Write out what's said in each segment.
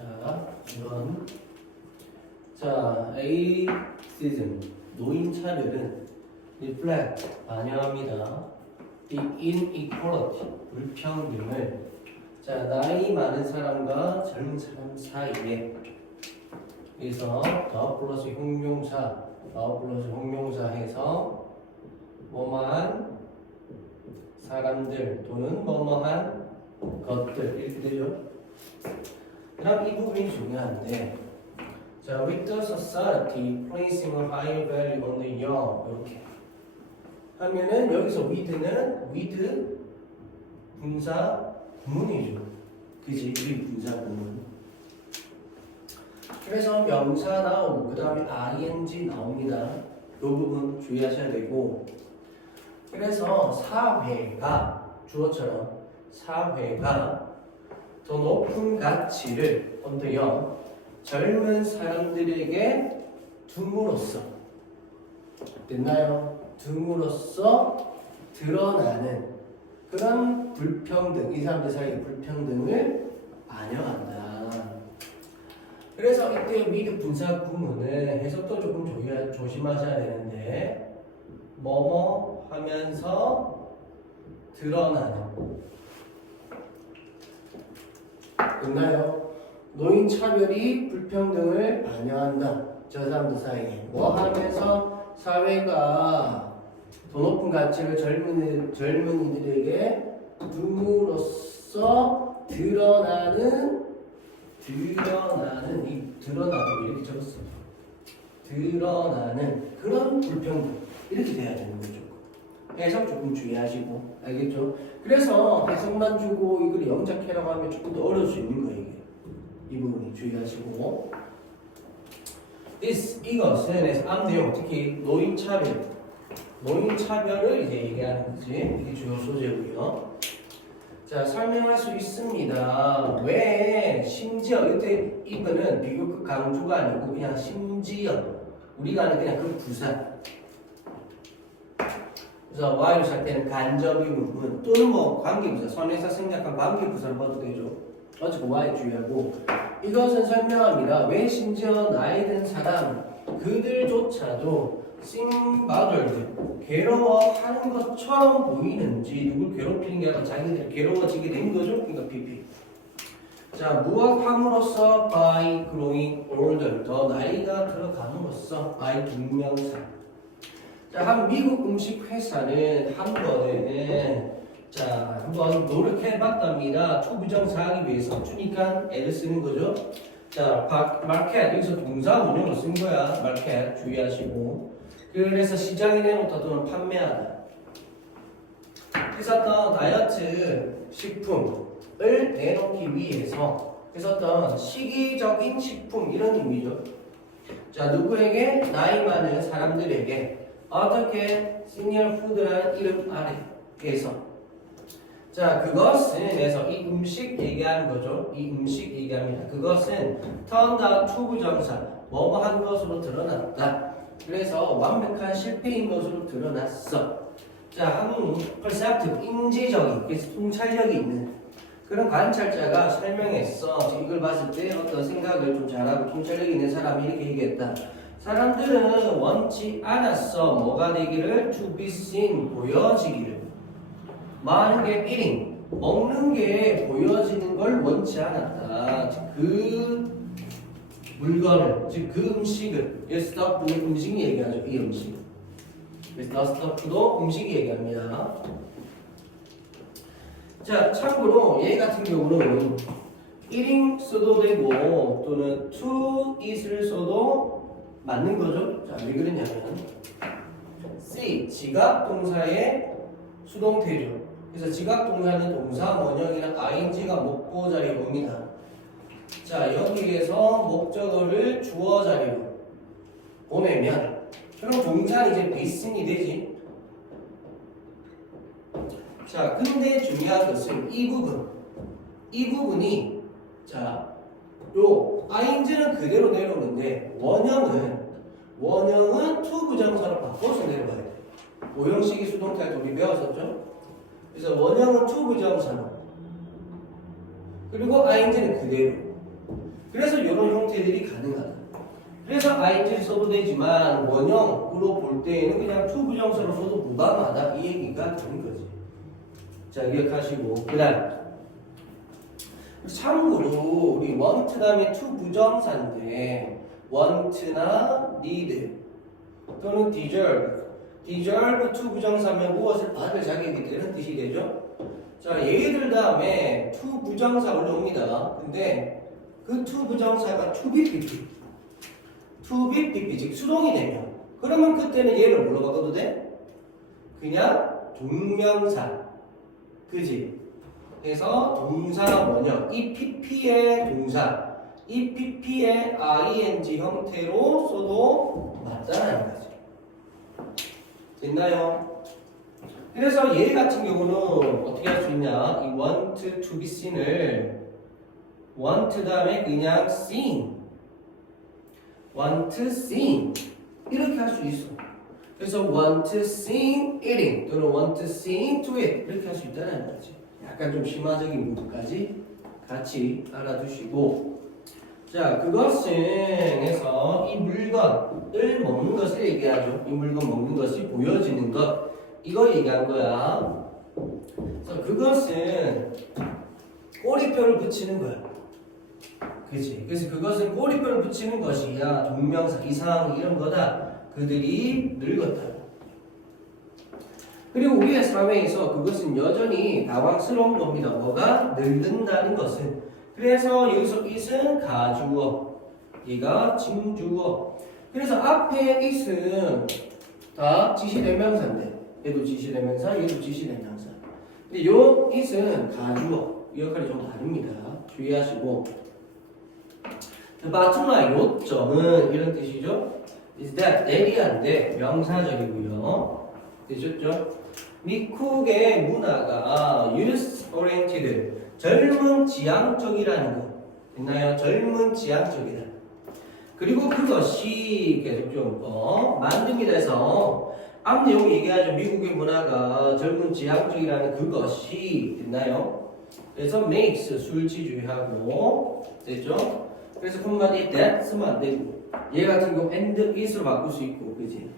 자, 이번 ageism 노인 차별은 reflect 반영합니다. the inequality 불평등을 자 나이 많은 사람과 젊은 사람 사이에 그래서 더 플러스 형용사 해서 뭐뭐한 사람들 또는 뭐뭐한 것들 이렇게 되죠. 그럼 이 부분이 중요한데 자, with the society placing a higher value on the young 이렇게 하면은 여기서 with는 with 분사 구문이죠. 그지? 우리 분사 구문. 그래서 명사 나오고 그 다음에 ing 나옵니다. 이 부분 주의하셔야 되고 그래서 사회가 주어처럼 사회가 더 높은 가치를 언더요 젊은 사람들에게 둠으로써 됐나요? 둠으로써 드러나는 그런 불평등 이 사람들 사이의 불평등을 반영한다. 그래서 이때 with 분사 구문은 해석도 조금 조심하셔야 되는데 뭐뭐 하면서 드러나는 됐나요? 노인 차별이 불평등을 반영한다. 저 사람들 사이에 뭐 하면서 사회가 더 높은 가치를 젊은이들에게 둠으로써 드러나는 이렇게 적었어. 드러나는 그런 불평등 이렇게 돼야 되는 거죠. 해석 조금 주의하시고 알겠죠? 그래서 해석만 주고 이걸 영작해라고 하면 조금 더 어려울 수 있는 거예요. 이게 이 부분이 주의하시고 이것은 암 내용 특히 노인 차별을 이제 얘기하는 거지. 이게 주요 소재고요. 자 설명할 수 있습니다. 왜 심지어 이때 이거는 비교급 강조가 아니고 그냥 심지어 우리가 하는 그냥 그 부사. 그래서 Y를 살 때는 간접의 부분 또는 뭐 관계부사 선에서 생략한 관계부사를 봐도 되죠. 어쨌든 Y 주의하고 이것은 설명합니다. 왜 심지어 나이 든 사람 그들조차도 싱바덜들 괴로워하는 것처럼 보이는지 누굴 괴롭히는 게 아니라 자기들이 괴로워지게 된 거죠. 그러니까 PP. 자 무엇함으로써 by growing older 더 나이가 들어감으로써 by 동명사. 자, 한 미국 음식 회사는 한 번에 자, 한번 노력해봤답니다. 초부정사하기 위해서 주니까 애를 쓰는 거죠. 자, 마켓 여기서 동사 원형으로 쓴 거야. 마켓 주의하시고. 그래서 시장에 내놓다 또는 판매하다. 했었던 다이어트 식품을 내놓기 위해서 했었던 시기적인 식품 이런 의미죠. 자, 누구에게 나이 많은 사람들에게 어떻게 시니어 푸드라는 이름 아래에서 자 그것은 그래서 이 음식 얘기하는 거죠. 이 음식 얘기합니다. 그것은 turned out 투부정사 뭐뭐 한 것으로 드러났다. 그래서 완벽한 실패인 것으로 드러났어. 자 한 perceptive 인지적인 그래서 통찰력이 있는 그런 관찰자가 설명했어. 이걸 봤을 때 어떤 생각을 좀 잘하고 통찰력이 있는 사람이 이렇게 얘기했다. 사람들은 원치 않았어. 뭐가 되기를? To be seen. 보여지기를. 많은 게 eating. 먹는 게 보여지는 걸 원치 않았다. 즉, 그 물건을, 즉, 그 음식을. 이 stuff는 음식 얘기하죠. 이 음식. 그래서 the stuff도 음식 얘기합니다. 자, 참고로 얘 같은 경우는 eating 써도 되고 또는 to eat을 써도 맞는 거죠. 자, 왜 그러냐면 C, 지각 동사의 수동태죠. 그래서 지각 동사는 동사 원형이나 ing가 목보 자리에 옵니다. 자, 여기에서 목적어를 주어 자리로 보내면 그럼 동사는 이제 베이슨이 되지. 자, 근데 중요한 것은 이 부분이 자, 요 ing는 그대로 내려오는데 원형은 to 부정사로 바꿔서 내려가야 돼. 오형식이 수동태할 때 우리 배웠었죠? 그래서 원형은 to 부정사로 그리고 ing는 그대로 그래서 이런 형태들이 가능하다. 그래서 ing를 써도 되지만 원형으로 볼 때에는 그냥 to 부정사로 써도 무방하다 이 얘기가 되는 거지. 자, 기억하시고 그다음 참고로 우리 want 다음에 to 부정사인데 want나 need 또는 deserve to 부정사면 무엇을 받을 자격이 되는 뜻이 되죠. 자, 얘들 다음에 to 부정사 올라옵니다. 근데 그 to 부정사가 to be pp 즉 수동이 되면 그러면 그때는 얘를 뭘로 바꿔도 돼? 그냥 동명사 그지? 그래서 동사 원형 이 pp의 동사 이 pp의 ing 형태로 써도 맞다라는 거지. 됐나요? 그래서 얘 같은 경우는 어떻게 할 수 있냐? 이 want to be seen을 want 다음에 그냥 seen want seen 이렇게 할 수 있어. 그래서 want seen eating 또는 want seen to eat 이렇게 할 수 있다는 거지. 약간 좀 심화적인 부분까지 같이 알아두시고 자, 그것은 해서 이 물건을 먹는 것을 얘기하죠. 이 물건 먹는 것이 보여지는 것 이거 얘기한 거야. 그래서 그것은 꼬리표를 붙이는 거야. 그치? 그래서 그것은 꼬리표를 붙이는 것이야. 동명사, 이상 이런 거다. 그들이 늙었다. 그리고 우리의 사회에서 그것은 여전히 당황스러운 겁니다. 뭐가? 늙는다는 것은. 그래서 여기서 it은 가주어, 얘가 진주어. 그래서 앞에 it은 다 지시대명사인데 얘도 지시대명사, 얘도 지시대명사. 근데 요 it은 가주어, 이 역할이 좀 다릅니다. 주의하시고 바투나 요점은 이런 뜻이죠. is that that이한데 명사절이고요. 되셨죠? 미국의 문화가 youth oriented 젊은 지향적이라는 거 됐나요? 젊은 지향적이다. 그리고 그것이 계속 좀 만듭니다 해서 앞 내용 얘기하죠. 미국의 문화가 젊은 지향적이라는 그것이 됐나요? 그래서 makes 술취주의하고 됐죠? 그래서 한마디 that 쓰면 안 되고 얘 같은 경우 and is로 바꿀 수 있고 그지?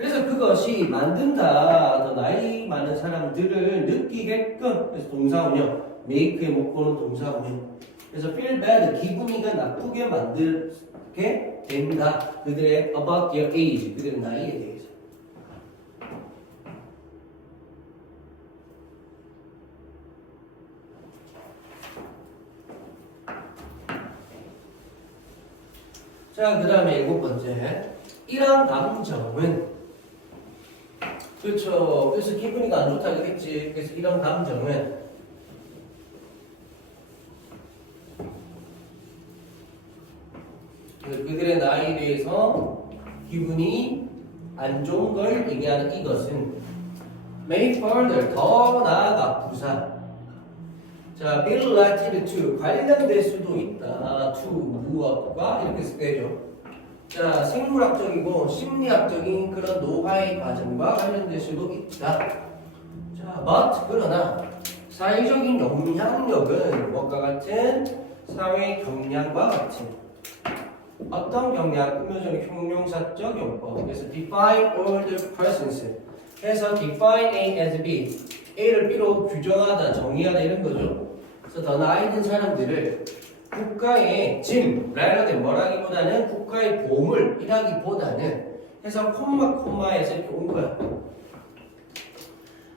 그래서 그것이 만든다 더 나이 많은 사람들을 느끼게끔 그래서 동사원형 make의 목표는 동사원형 그래서 feel bad 기분이가 나쁘게 만들게 된다 그들의 about their age 그들의 나이에 대해서 자, 그 다음에 7번째 이런 감정은 그렇죠. 그래서 기분이가 안 좋다 그랬지. 그래서 이런 감정은 그들의 나이에 대해서 기분이 안 좋은 걸 얘기하는 이것은 may further 더 나아가 부사 자, be related to 관련될 수도 있다. to 무엇과 이렇게 쓸 때죠. 자, 생물학적이고 심리학적인 그런 노화의 과정과 관련될 수도 있다. 자, but 그러나 사회적인 영향력은 뭐가 같은 사회 경량과 같은 어떤 경량? 음료적인 형용사적 용법. 그래서 define all the persons. 해서 define A as B. A를 B로 규정하다, 정의하다 이런 거죠. 그래서 더 나이 든 사람들을 국가의 짐, rather than 뭐라기보다는 국가의 보물이라기보다는 해서 콤마에서 이렇게 온 거야.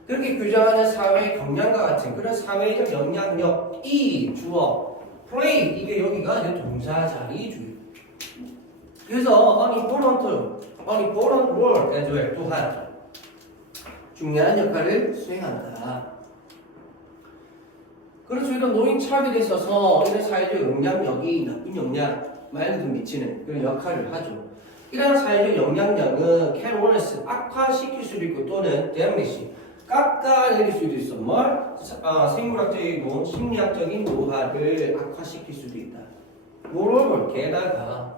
그렇게 규정하는 사회 경량과 같은 그런 사회적 영향력이 주어 play 이게 여기가 이제 동사 자리주의. 그래서 unimportant role as well 또한 중요한 역할을 수행한다. 그래서 이런 노인 차별에 있어서 이런 사회적 영향력이 나쁜 영향, 맑은 미치는 그런 역할을 하죠. 이런 사회적 영향력은 can worse, 악화시킬 수도 있고 또는 damage, 깎아내릴 수도 있어. 뭘? 생물학적이고 심리학적인 노화를 악화시킬 수도 있다. moreover, 게다가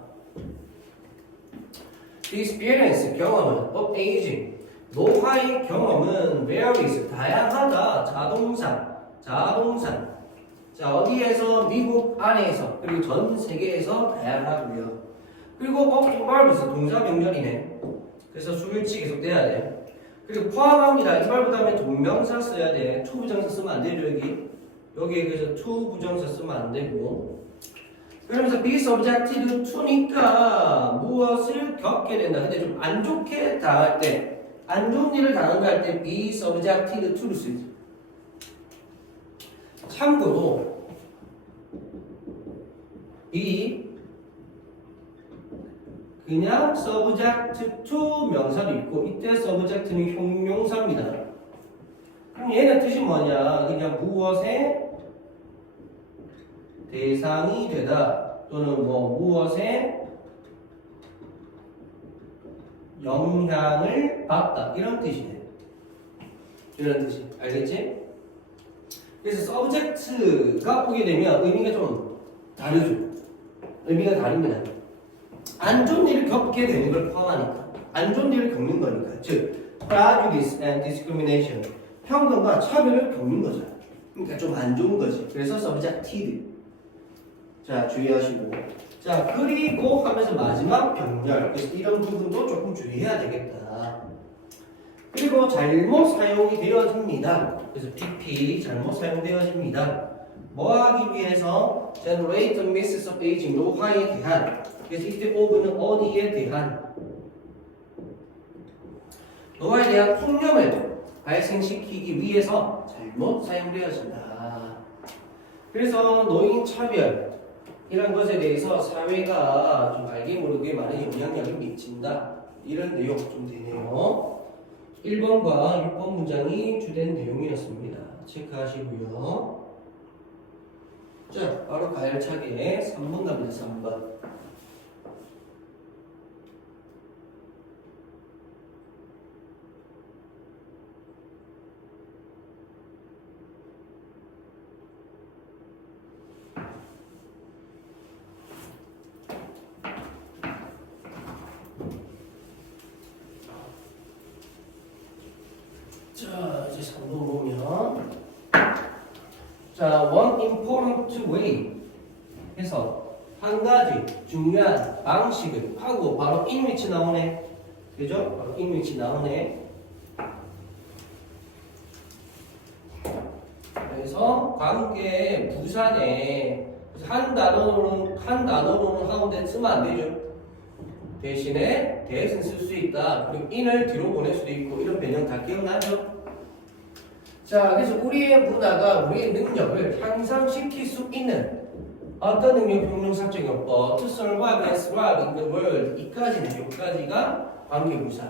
the experience, 경험은 of aging, 노화의 경험은 varies, 다양하다. 자동산 자, 어디에서? 미국 안에서, 그리고 전 세계에서 다양하고요. 그리고 involves 동사 병렬이네. 그래서 수일치 계속 돼야 돼. 그리고 포함합니다. involve 다음에 동명사 써야 돼. to 부정사 쓰면 안 되죠, 여기. 여기에 그래서 to 부정사 쓰면 안 되고. 그러면서 be subjected to니까 무엇을 겪게 된다. 근데 좀 안 좋게 당할 때, 안 좋은 일을 당한 거 할 때 be subjected to를 쓰지. 참고로 be 그냥 subject to 명사도 있고 이때 subject는 형용사입니다. 그럼 얘는 뜻이 뭐냐? 그냥 무엇의 대상이 되다 또는 뭐 무엇의 영향을 받다 이런 뜻이네. 이런 뜻이 알겠지? 그래서 subject가 오게 되면 의미가 좀 다르죠. 의미가 다릅니다. 안 좋은 일을 겪게 되는 걸 포함하니까 안 좋은 일을 겪는 거니까 즉 prejudice and discrimination 편견과 차별을 겪는 거죠. 그러니까 좀 안 좋은 거지. 그래서 subjected. 자 주의하시고 자 그리고 하면서 마지막 병렬 그래서 이런 부분도 조금 주의해야 되겠다. 그리고 잘못 사용이 되어집니다. 그래서 PP 잘못 사용되어집니다. 뭐 하기 위해서 generate a message of aging 노화에 대한 그래서 이때 of는 어디에 대한 노화에 대한 통념을 발생시키기 위해서 잘못 사용되어진다. 그래서 노인 차별 이런 것에 대해서 사회가 좀 알게 모르게 많은 영향력을 미친다. 이런 내용 좀 되네요. 1번과 6번 문장이 주된 내용이었습니다. 체크하시고요. 자, 바로 가열차게 3번 갑니다. 3번. 자, 이제 3번 보면 자, one important way 해서 한 가지 중요한 방식을 하고 바로 in which 나오네. 그죠? 바로 in which 나오네. 그래서 관계 부산에 한 단어로는 하운데 쓰면 안 되죠. 대신에 대신 쓸 수 있다. 그리고 in을 뒤로 보낼 수도 있고 이런 변형 다 기억나죠? 자, 그래서 우리의 문화가 우리의 능력을 향상시킬 수 있는 어떤 능력 형용사적 용법 to survive and thrive in the world 이까지는 여기까지가 관계부사.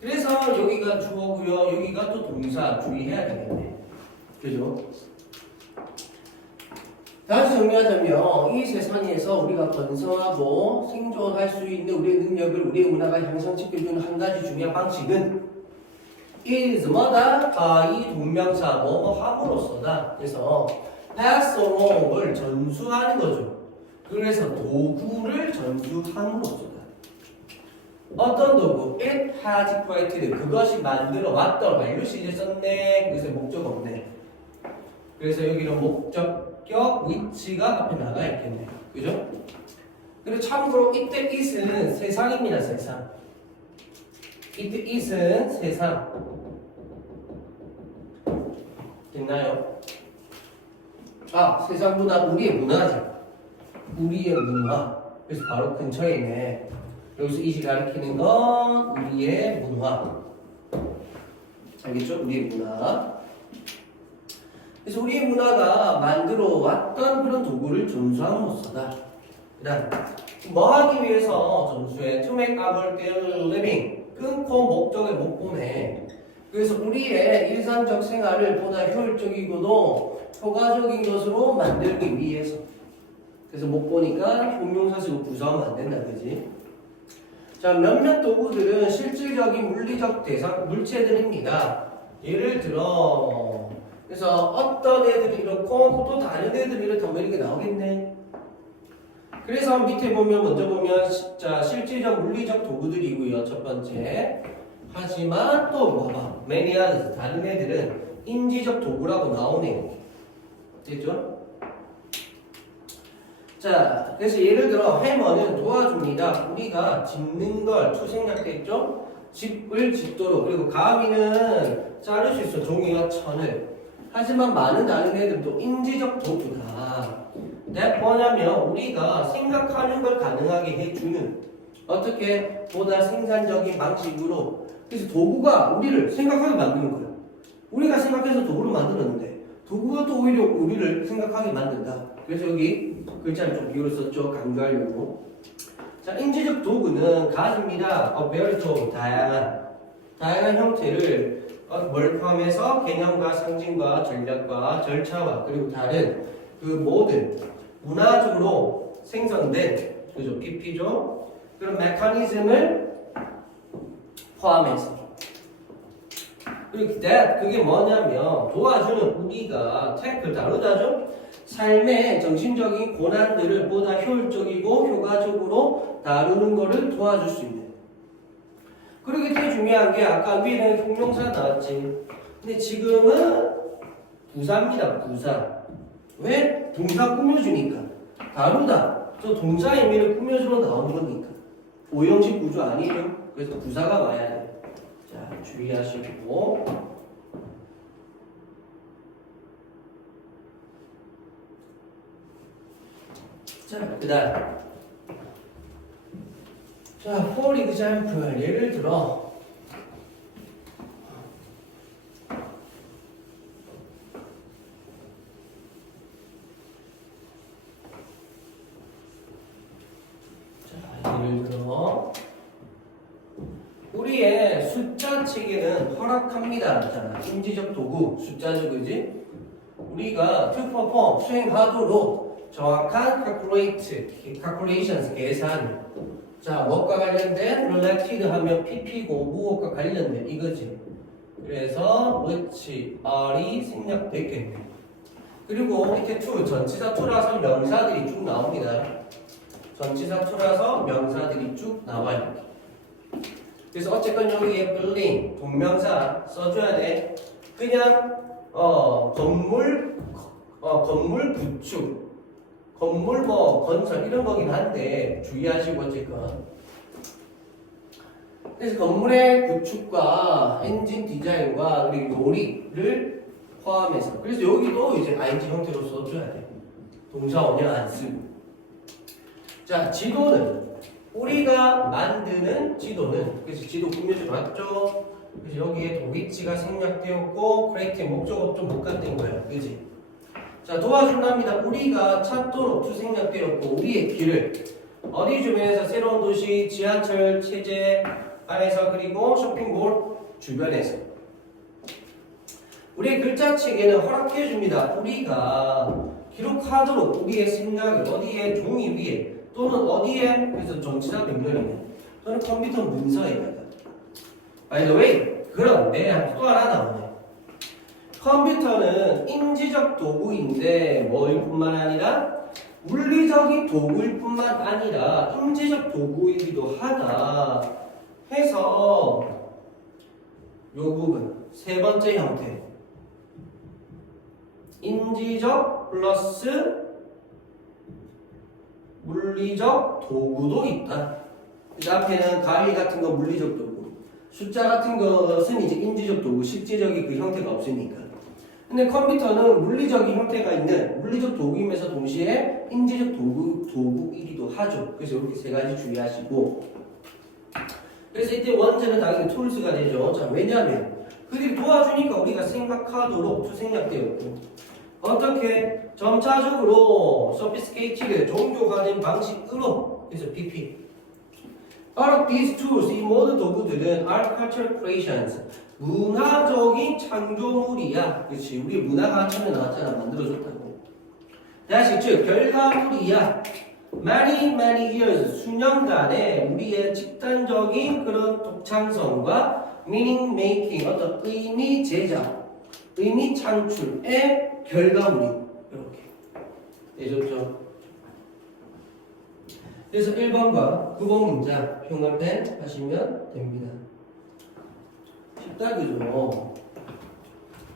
그래서 여기가 주어고요. 여기가 또 동사 주의해야 되겠네. 그죠? 다시 정리하자면 이 세상에서 우리가 번성하고 생존할 수 있는 우리의 능력을 우리의 문화가 향상시켜주는 한 가지 중요한 방식은 is 뭐다? 이 동명사 뭐뭐 함으로써다. 그래서 pass along을 전수하는 거죠. 그래서 도구를 전수함으로써다. 어떤 도구? It has created 그것이 만들어 왔던 완료 시제 썼네. 그래서 목적 없네. 그래서 여기는 목적격 위치가 앞에 나가 있겠네요. 그죠? 그리고 참고로 이때 it은 세상입니다. 세상. 이때 it은 세상. 됐나요? 아, 세상보다 우리의 문화죠. 우리의 문화. 그래서 바로 근처에 있네. 여기서 it이 가리키는 건 우리의 문화. 알겠죠? 우리의 문화. 그래서 우리의 문화가 만들어 왔던 그런 도구를 전수함으로써다. 그 다음 뭐 하기 위해서 전수해? To make our daily living 끊고 목적의 목봄에 그래서 우리의 일상적 생활을 보다 효율적이고도 효과적인 것으로 만들기 위해서 그래서 못 보니까 형용사 쓰고 구사하면 안 된다. 그지? 자, 몇몇 도구들은 실질적인 물리적 대상 물체들입니다. 예를 들어 그래서 어떤 애들이 이렇고 또 다른 애들이 이렇다면 이렇게 나오겠네. 그래서 밑에 보면 먼저 보면 자 실질적 물리적 도구들이고요. 첫 번째. 하지만 또 many others 다른 애들은 인지적 도구라고 나오네요. 됐죠? 자, 그래서 예를 들어 해머는 도와줍니다. 우리가 짚는 걸 투생략돼 있죠? 짚을 짚도록. 그리고 가위는 자를 수 있어. 종이와 천을. 하지만 많은 다른 애들도 인지적 도구다. 내 뭐냐면 우리가 생각하는 걸 가능하게 해주는 어떻게 보다 생산적인 방식으로. 그래서 도구가 우리를 생각하게 만드는 거야. 우리가 생각해서 도구를 만들었는데 도구가 또 오히려 우리를 생각하게 만든다. 그래서 여기 글자를 좀 비교를 썼죠. 강조하려고. 자, 인지적 도구는 가집니다. very tool, 다양한 형태를 뭘 포함해서 개념과 상징과 전략과 절차와 그리고 다른 그 모든 문화적으로 생성된 그죠? PP죠. 그런 메커니즘을 포함해서. 그리고 그게 뭐냐면 도와주는 우리가 태클 다루다죠. 삶의 정신적인 고난들을 보다 효율적이고 효과적으로 다루는 것을 도와줄 수 있는. 그리고 되게 중요한 게 아까 위에는 형용사 나왔지. 근데 지금은 부사입니다. 부사. 왜? 동사 꾸며주니까. 다루다. 저 동사 의미를 꾸며주러 나오는 거니까. 오형식 구조 아니죠? 그래서 부사가 와야 돼요. 자, 주의하시고. 자, 그 다음. 자, for example. 예를 들어. 예를 들어 우리의 숫자 체계는 허락합니다. 잖아. 인지적 도구, 숫자죠, 그지? 우리가 to perform, 수행하도록 정확한 calculations, 계산. 자, 뭐과 관련된 related 하면 pp고 무엇과 관련된 이거지. 그래서 which are이 생략됐겠네. 그리고 밑에 to, 전치사 to라서 명사들이 쭉 나옵니다. 전치사 to라서 명사들이 쭉 나와요. 그래서 어쨌건 여기에 building, 동명사 써줘야 돼. 그냥 건물 구축, 건물 뭐 건설 이런 거긴 한데 주의하시고 어쨌건. 그래서 건물의 구축과 엔진 디자인과 그리고 요리를 포함해서. 그래서 여기도 이제 ing 형태로 써줘야 돼. 동사 원형 안 쓰고. 자, 지도는 우리가 만드는 지도는 그래서 지도 꾸며져 봤죠? 그래서 여기에 도위치가 생략되었고 크레이트의 목적어 좀 못 갖된 거예요. 그지? 자, 도와준답니다. 우리가 찾도록 생략되었고 우리의 길을 어디 주변에서 새로운 도시, 지하철 체제 안에서 그리고 쇼핑몰 주변에서 우리의 글자체계는 허락해줍니다. 우리가 기록하도록 우리의 생각을 어디에 종이 위에 또는 어디에 그래서 정치자 명령이네 또는 컴퓨터 문서에 by the way 그런데 또 하나 나오네. 컴퓨터는 인지적 도구인데 뭐일 뿐만 아니라 물리적인 도구일 뿐만 아니라 인지적 도구이기도 하다 해서 요 부분 세 번째 형태 인지적 플러스 물리적 도구도 있다. 그 앞에는 가위 같은 거 물리적 도구, 숫자 같은 것은 이제 인지적 도구, 실제적인 그 형태가 없으니까. 근데 컴퓨터는 물리적인 형태가 있는 물리적 도구이면서 동시에 인지적 도구이기도 하죠. 그래서 이렇게 세 가지 주의하시고. 그래서 이때 원제는 당연히 툴스가 되죠. 자, 왜냐하면 그들이 도와주니까 우리가 생각하도록 투생략되었고. 어떻게 점차적으로 sophisticated 종교화된 방식으로 그래서 PP. All of these tools 이 모든 도구들은 are cultural creations 문화적인 창조물이야. 그렇지? 우리 문화가 처음에 나왔잖아. 만들어줬다고. 다시 즉 결과물이야. many years 수년간의 우리의 집단적인 그런 독창성과 meaning making 어떤 의미 제작, 의미 창출의 결과물이 이렇게 내줬죠. 그래서 1번과 9번 문장 평간펜 하시면 됩니다. 쉽다 그죠?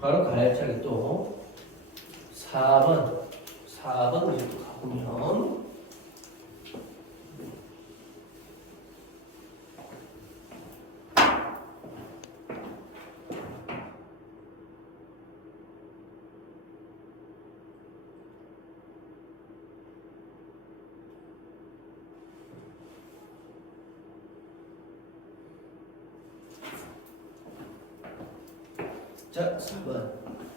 바로 가열차게 또 4번 이제 또 가보면 자, 4번.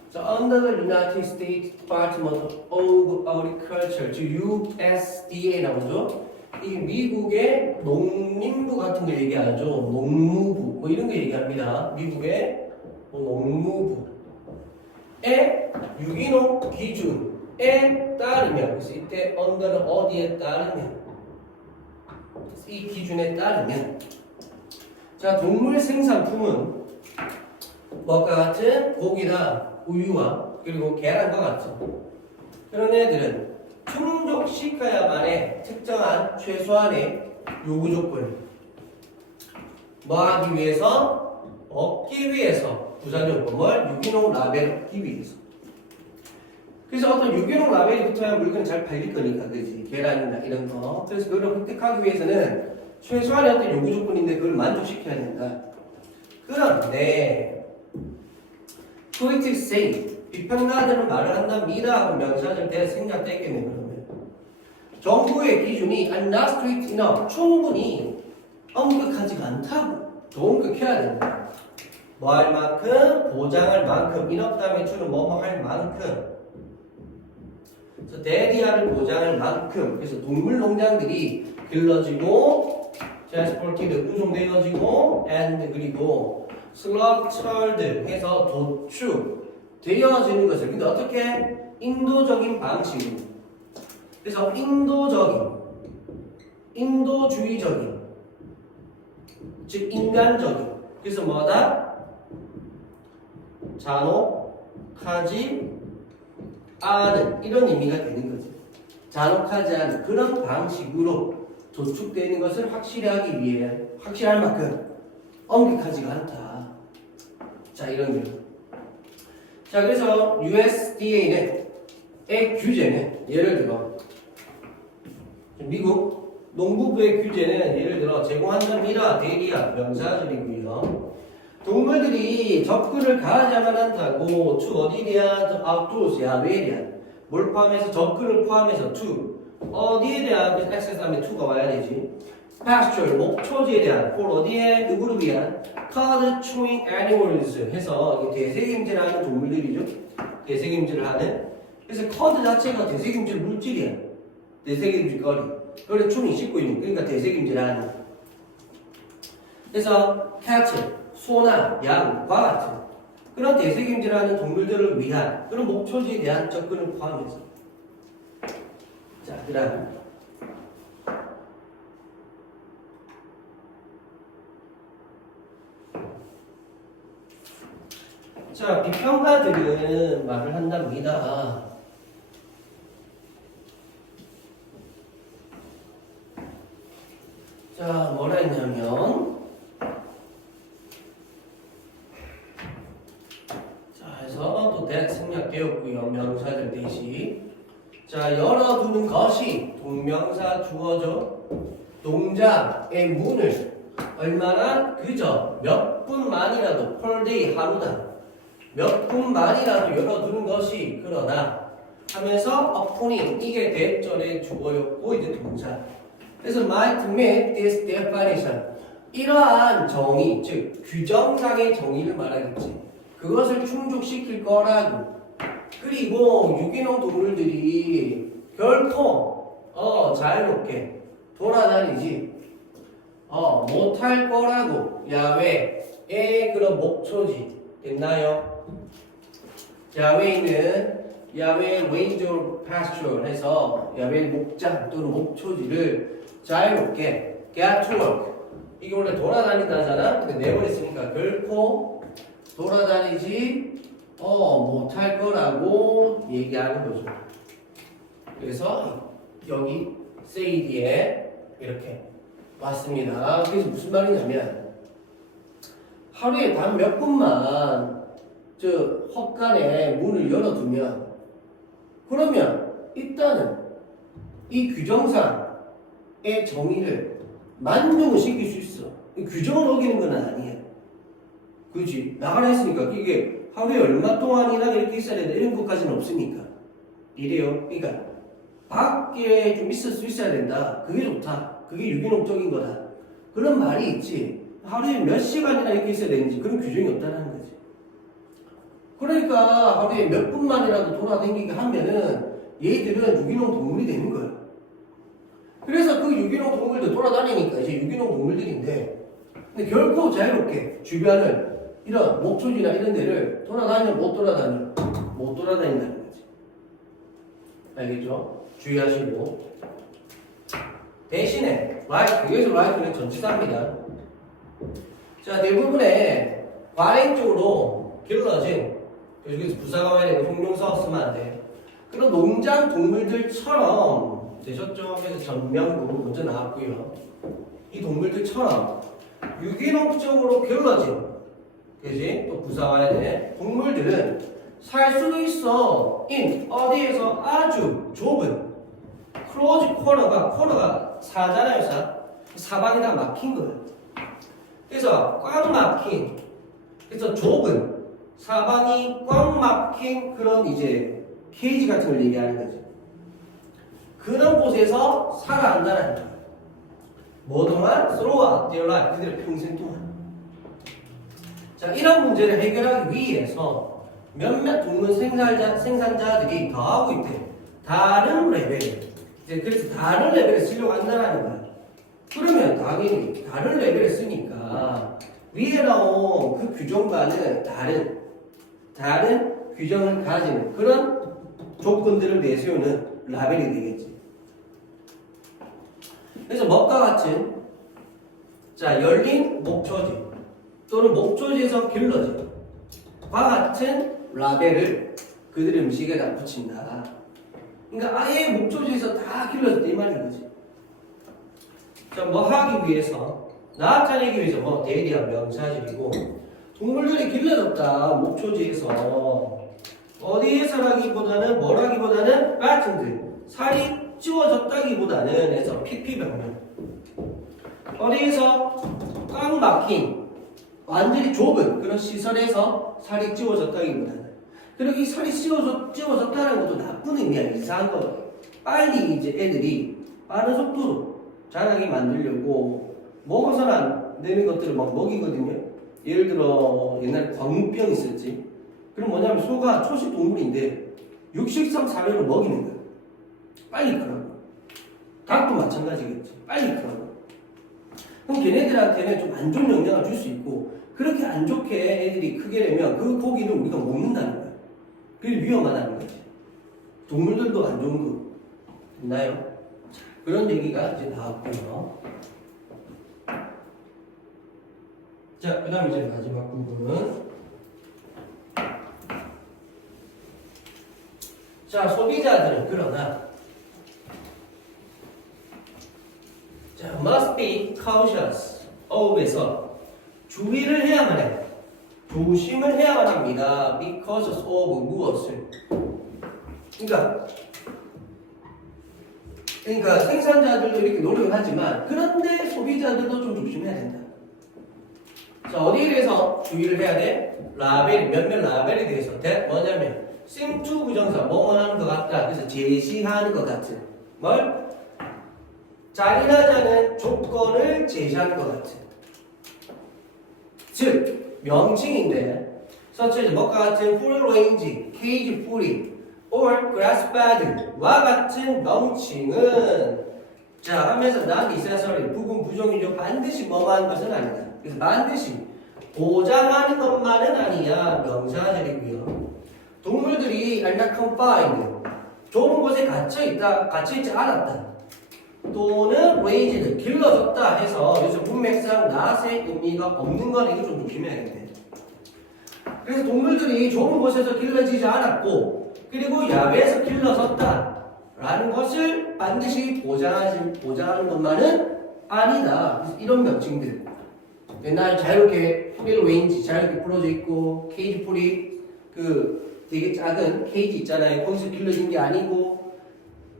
자, under the United States Department of Agriculture, 즉 USDA 나오죠? 이 미국의 농림부 같은 거 얘기하죠. 농무부 뭐 이런 거 얘기합니다. 미국의 농무부의 유기농 기준에 따르면, 그래서 이때 under는 어디에 따르면, 이 기준에 따르면, 자, 동물 생산품은 뭐가 같은 고기나 우유와 그리고 계란과 같죠. 그런 애들은 충족시켜야만의 특정한 최소한의 요구 조건을 뭐 하기 위해서? 얻기 위해서. 부산 요건 뭘? 유기농 라벨을 얻기 위해서. 그래서 어떤 유기농 라벨이 붙어야 물건이 잘 팔릴 거니까, 그지? 계란이나 이런 거. 그래서 그걸 획득하기 위해서는 최소한의 어떤 요구 조건인데 그걸 만족시켜야 된다. 그런데 critics say, 비평가들은 말을 한답니다 하고 명사절 때 생략됐겠네. 그러면 정부의 기준이 are not strict enough, 충분히 엄격하지가 않다고. 더 엄격해야 된다. 뭐 할 만큼? 보장할 만큼. enough 다음에 to는 뭐뭐 할 만큼. 그래서 대리아를 보장할 만큼. 그래서 동물 농장들이 길러지고 transported 운송되어지고 and 그리고 slaughtered 해서 도축되어지는 것을, 근데 어떻게? 인도적인 방식으로. 그래서 인도주의적인, 즉 인간적인. 그래서 뭐다? 잔혹하지 않은, 이런 의미가 되는 거죠. 잔혹하지 않은 그런 방식으로 도축되는 것을 확실하기 위해, 확실할 만큼 엄격하지가 않다. 자, 이런 거. 자, 그래서 USDA의 규제는, 예를 들어 미국 농부부의 규제는 예를 들어 제공한답니다. 대리야 명사절이고요. 동물들이 접근을 가하지만 않다고 to 어디에 대한 outdoors 야외에 대한 뭘 포함해서 접근을 포함해서 to 어디에 대한 access 하면 to가 와야 되지. pasture 목초지에 대한 for 어디에 누구를 위한 called chewing animals 해서 대세김질하는 동물들이죠. 대세김질을 하는. 그래서 cod 자체가 대세김질 물질이야. 대세김질 거리. 그래 충이 씻고 있는, 그러니까 대세김질하는. 그래서 cattle 소나 양과 같은 그런 대세김질하는 동물들을 위한 그런 목초지에 대한 접근을 포함해서. 자, 그다음 자, 비평가들은 말을 한답니다. 자, 뭐라 했냐면, 자, 해서 또 that 생략되었고요. 명사절 대시. 자, 열어두는 것이 동명사 주어죠. 동작의 문을 얼마나 그저 몇 분만이라도 per day 하루당 몇 분만이라도 열어두는 것이, 그러나 하면서 opening 이게 대절의 주어였고 이제 동사. 그래서 might meet this definition 이러한 정의, 즉 규정상의 정의를 말하겠지. 그것을 충족시킬 거라고. 그리고 유기농 동물들이 결코 자유롭게 돌아다니지 못할 거라고. 야외의 그런 목초지 됐나요? 야외에는 야외 range of pasture 해서 야외 목장 또는 목초지를 자유롭게 get to work. 이게 원래 돌아다닌다잖아. 근데 내버렸으니까 결코 돌아다니지 못할 거라고 얘기하는 거죠. 그래서 여기 say 뒤에 이렇게 왔습니다. 그래서 무슨 말이냐면 하루에 단 몇 분만 저 헛간에 문을 열어두면, 그러면 일단은 이 규정상의 정의를 만족을 시킬 수 있어. 규정을 어기는 건 아니야. 그렇지? 나가라 했으니까 이게 하루에 얼마 동안이나 이렇게 있어야 된다 이런 것까지는 없으니까 이래요. 그러니까 밖에 좀 있을 수 있어야 된다. 그게 좋다. 그게 유기농적인 거다. 그런 말이 있지. 하루에 몇 시간이나 이렇게 있어야 되는지 그런 규정이 없다는 거지. 그러니까 하루에 몇 분만이라도 돌아다니게 하면은 얘들은 유기농 동물이 되는 거야. 그래서 그 유기농 동물들 돌아다니니까 이제 유기농 동물들인데, 근데 결코 자유롭게 주변을 이런 목초지나 이런 데를 돌아다니면 못 돌아다닌다는 거지. 알겠죠? 주의하시고. 대신에 라이트, 여기서 라이트는 전치사입니다. 자, 대부분의 관행적으로 길러진, 여기서 부사가 와야 되고 형용사 쓰면 안 돼. 그런 농장 동물들처럼 되셨죠? 그래서 전명부 먼저 나왔고요. 이 동물들처럼 유기농적으로 길러진, 그지? 또 부사 와야 돼. 동물들은 살 수도 있어. 어디에서 아주 좁은 클로즈 코너가 사잖아요. 사방에다 막힌 거예요. 그래서 꽉 막힌, 그래서 좁은 사방이 꽉 막힌 그런 이제 케이지 같은 걸 얘기하는 거죠. 그런 곳에서 살아간다는 거예요. 뭐 동안? throughout their life, 그들의 평생 동안. 자, 이런 문제를 해결하기 위해서 몇몇 동물 생산자들이 더하고 있대. 다른 레벨. 그래서 다른 레벨을 쓰려고 한다는 거야. 그러면 당연히 다른 레벨을 쓰니까 위에 나온 그 규정과는 다른 규정을 가지는 그런 조건들을 내세우는 라벨이 되겠지. 그래서 뭐가 같은, 자, 열린 목초지 또는 목초지에서 길러진 과 같은 라벨을 그들의 음식에다 붙인다. 그러니까 아예 목초지에서 다 길러졌다 이 말인 거지. 자, 뭐 하기 위해서, 나타내기 위해서 뭐 대리한 명사절이고, 동물들이 길러졌다 목초지에서 어디에서라기보다는 뭐라기보다는 같은데 살이 찌워졌다기보다는 해서 PP병명 어디에서 꽉 막힌 완전히 좁은 그런 시설에서 살이 찌워졌다기보다는, 그리고 이 살이 찌워졌다는 것도 나쁜 의미야. 이상한 거. 빨리 이제 애들이 빠른 속도로 자라게 만들려고 먹어서는 안 되는 것들을 막 먹이거든요. 예를 들어 옛날에 광무병 있었지. 그럼 뭐냐면 소가 초식 동물인데 육식성 사료를 먹이는 거야. 빨리 크라고. 닭도 마찬가지겠지. 빨리 크라고. 그럼 걔네들한테는 좀 안 좋은 영향을 줄 수 있고, 그렇게 안 좋게 애들이 크게 되면 그 고기를 우리가 먹는다는 거야. 그게 위험하다는 거지. 동물들도 안 좋은 거 있나요? 자, 그런 얘기가 이제 나왔고요. 자, 그 다음 이제 마지막 부분은, 자, 소비자들은 그러나, 자, must be cautious of에서 주의를 해야만 해. 조심을 해야만 합니다. because of 무엇을? 그러니까 생산자들도 이렇게 노력을 하지만, 그런데 소비자들도 좀 조심해야 된다. 자, 어디에 대해서 주의를 해야 돼? 라벨, 몇몇 라벨에 대해서. 뭐냐면 seem to 부정사, 뭐뭐 하는 것 같다. 그래서 제시하는 것 같은. 뭘? 자리나자는 조건을 제시하는 것 같은. 즉, 명칭인데, such as 뭐가 같은 full range, cage free, or grass fed와 같은 명칭은, 자, 하면서 not necessary, 부분 부정이죠. 반드시 뭐뭐 하는 것은 아니다. 그래서 반드시 보장하는 것만은 아니야. 명사절이고요. 동물들이 are not confined, 좁은 곳에 갇혀있지 않았다. 또는 raised, 길러졌다 해서 여기서 문맥상 not의 의미가 없는 건 이거 좀 조심해야겠네. 그래서 동물들이 좁은 곳에서 길러지지 않았고, 그리고 야외에서 길러졌다 라는 것을 반드시 보장하는 것만은 아니다. 그래서 이런 명칭들, 옛날 자유롭게 프릴 웨인지 자유롭게 풀어져 있고, 케이지 풀이 그 되게 작은 케이지 있잖아요. 거기서 길러진 게 아니고,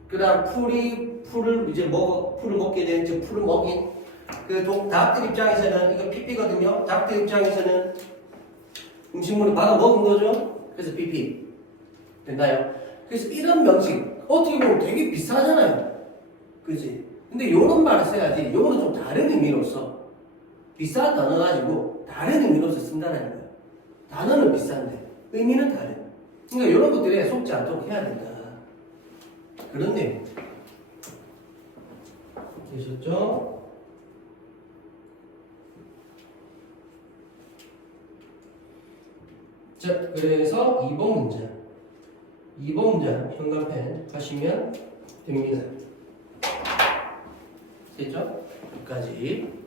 그 다음 풀을 이제 풀을 먹게 된, 즉 풀을 먹인 그 닭들 입장에서는 이거 피피거든요. 닭들 입장에서는 음식물을 받아 먹은 거죠. 그래서 피피 됐나요? 그래서 이런 명칭 어떻게 보면 되게 비싸잖아요. 그지? 근데 요런 말을 써야지. 요거는 좀 다른 의미로서 비싼 단어 가지고 다른 의미로서 쓴다는 거예요. 단어는 비싼데 의미는 다른. 그러니까 이런 것들에 속지 않도록 해야 된다. 그런 내용. 되셨죠? 자, 그래서 2번 문제. 2번 문제 현관펜 하시면 됩니다. 됐죠? 여기까지.